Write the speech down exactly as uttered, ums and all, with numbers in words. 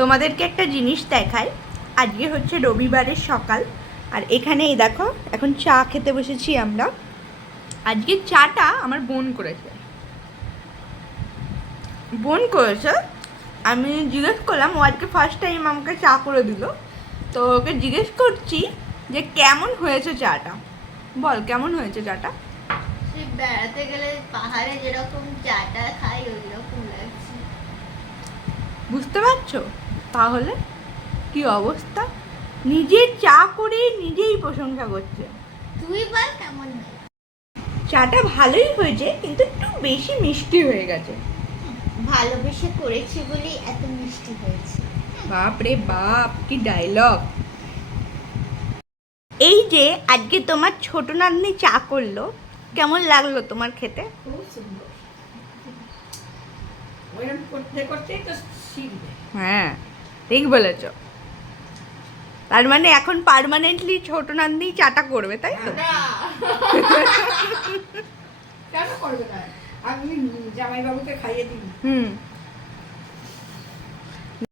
তোমাদেরকে একটা জিনিস দেখাই। আজকে হচ্ছে রবিবারের সকাল, আর এখানে এই দেখো এখন চা খেতে বসেছি আমরা। আজকে চাটা আমার বোন করেছে বোন করেছে আমি জিজ্ঞেস করলাম, ও আজকে ফার্স্ট টাইম আমাকে চা করে দিল। তো ওকে জিজ্ঞেস করছি যে কেমন হয়েছে চাটা, বল কেমন হয়েছে চাটা। বেড়াতে গেলে পাহাড়ে যেরকম চাটা খাই ওই রকম লাগছে। বুঝতে পারছো তাহলে কি অবস্থা? নিজে চা করে নিজেই প্রশংসা করছে। তুই বল কেমন হয়েছে? চাটা ভালোই হয়েছে, কিন্তু একটু বেশি মিষ্টি হয়ে গেছে। ভালোবেসে করেছি বলেই এত মিষ্টি হয়েছে। বাপ রে বাপ, কি ডায়লগ! এই যে আজকে তোমার ছোট নাতনি চা করলো, কেমন লাগলো তোমার খেতে? খুব সুন্দর। ওইরকম করতে করতেই তো শিখবে। হ্যাঁ ঠিক বলেছ। তার মানে এখন পার্মানেন্টলি ছোট নাতনি চাটা করবে, তাই তো? না কেন করবে না? আমি জামাইবাবুকে খাইয়ে দিই। হুম